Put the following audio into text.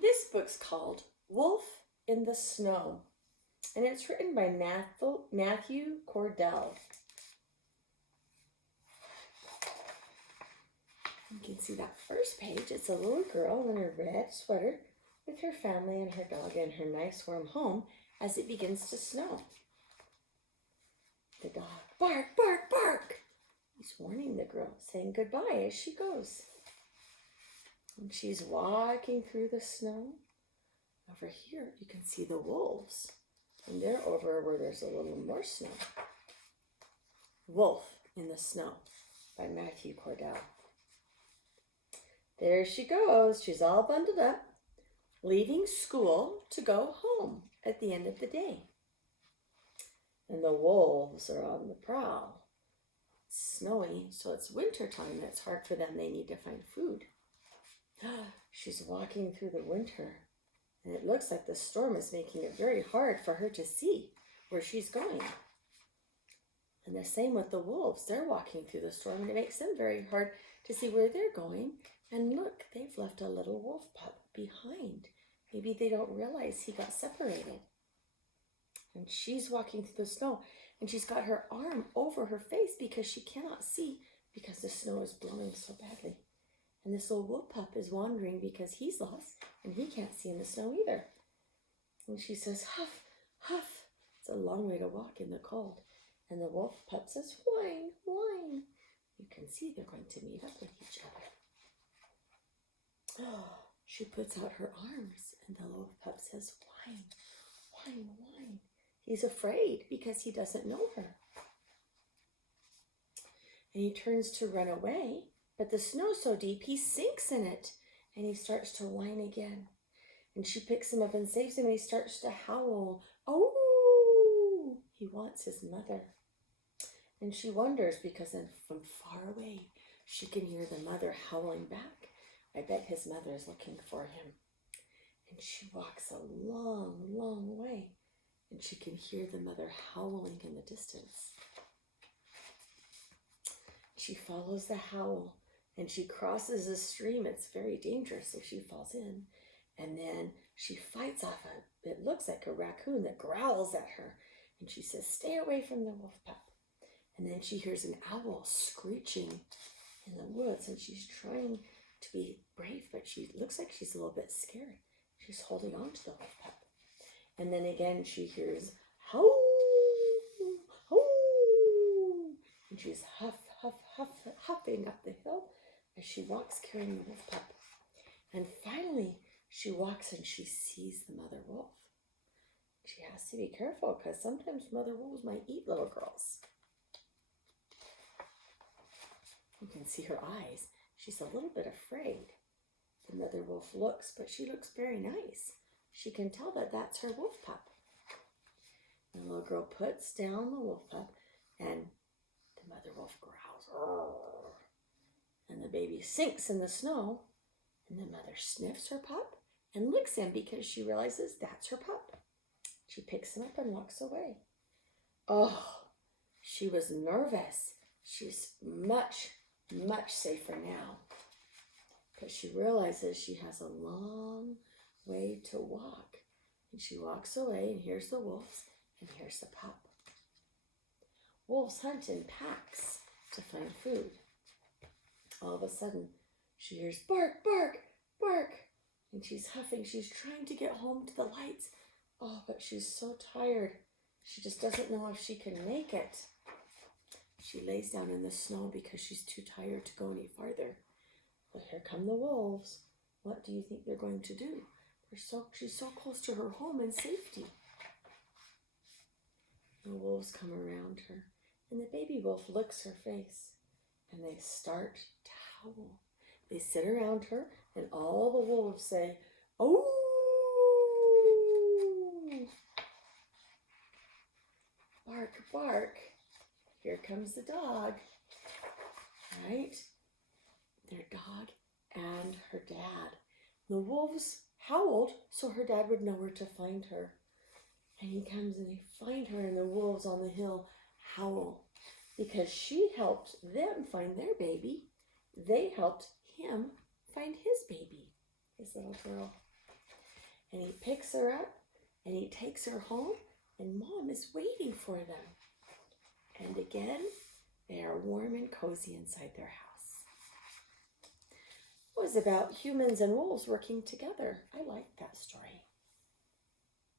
This book's called Wolf in the Snow, and it's written by Matthew Cordell. You can see that first page. It's a little girl in a red sweater with her family and her dog in her nice warm home as it begins to snow. The dog, bark, bark, bark. He's warning the girl, saying goodbye as she goes. And she's walking through the snow. Over here, you can see the wolves. And they're over where there's a little more snow. Wolf in the Snow by Matthew Cordell. There she goes. She's all bundled up, leaving school to go home at the end of the day. And the wolves are on the prowl. It's snowy, so it's winter time. It's hard for them. They need to find food. She's walking through the winter, and it looks like the storm is making it very hard for her to see where she's going. And the same with the wolves. They're walking through the storm, and it makes them very hard to see where they're going. And look, they've left a little wolf pup behind. Maybe they don't realize he got separated. And she's walking through the snow, and she's got her arm over her face because she cannot see because the snow is blowing so badly. And this little wolf pup is wandering because he's lost and he can't see in the snow either. And she says, huff, huff. It's a long way to walk in the cold. And the wolf pup says, whine, whine. You can see they're going to meet up with each other. Oh, she puts out her arms and the wolf pup says, whine, whine, whine. He's afraid because he doesn't know her. And he turns to run away. But the snow's so deep, he sinks in it, and he starts to whine again. And she picks him up and saves him, and he starts to howl. Oh, he wants his mother. And she wonders because then from far away, she can hear the mother howling back. I bet his mother is looking for him. And she walks a long, long way, and she can hear the mother howling in the distance. She follows the howl. And she crosses a stream. It's very dangerous, so she falls in. And then she fights off it looks like a raccoon that growls at her. And she says, stay away from the wolf pup. And then she hears an owl screeching in the woods. And she's trying to be brave, but she looks like she's a little bit scared. She's holding on to the wolf pup. And then again, she hears, howl, howl. And she's huffing up the hill as she walks carrying the wolf pup. And finally, she walks and she sees the mother wolf. She has to be careful because sometimes mother wolves might eat little girls. You can see her eyes. She's a little bit afraid. The mother wolf looks, but she looks very nice. She can tell that that's her wolf pup. The little girl puts down the wolf pup and the mother wolf growls. Arr. And the baby sinks in the snow, and the mother sniffs her pup and licks him because she realizes that's her pup. She picks him up and walks away. Oh, she was nervous. She's much, much safer now. But she realizes she has a long way to walk. And she walks away, and here's the wolves, and here's the pup. Wolves hunt in packs to find food. All of a sudden, she hears bark, bark, bark. And she's huffing. She's trying to get home to the lights. Oh, but she's so tired. She just doesn't know if she can make it. She lays down in the snow because she's too tired to go any farther. But here come the wolves. What do you think they're going to do? She's so close to her home and safety. The wolves come around her, and the baby wolf licks her face. And they start to howl. They sit around her, and all the wolves say, oh! Bark, bark. Here comes the dog. Right? Their dog and her dad. The wolves howled so her dad would know where to find her. And he comes and they find her, and the wolves on the hill howl. Because she helped them find their baby, they helped him find his baby, his little girl. and he picks her up and he takes her home, and Mom is waiting for them. And again, they are warm and cozy inside their house. It was about humans and wolves working together. I liked that story.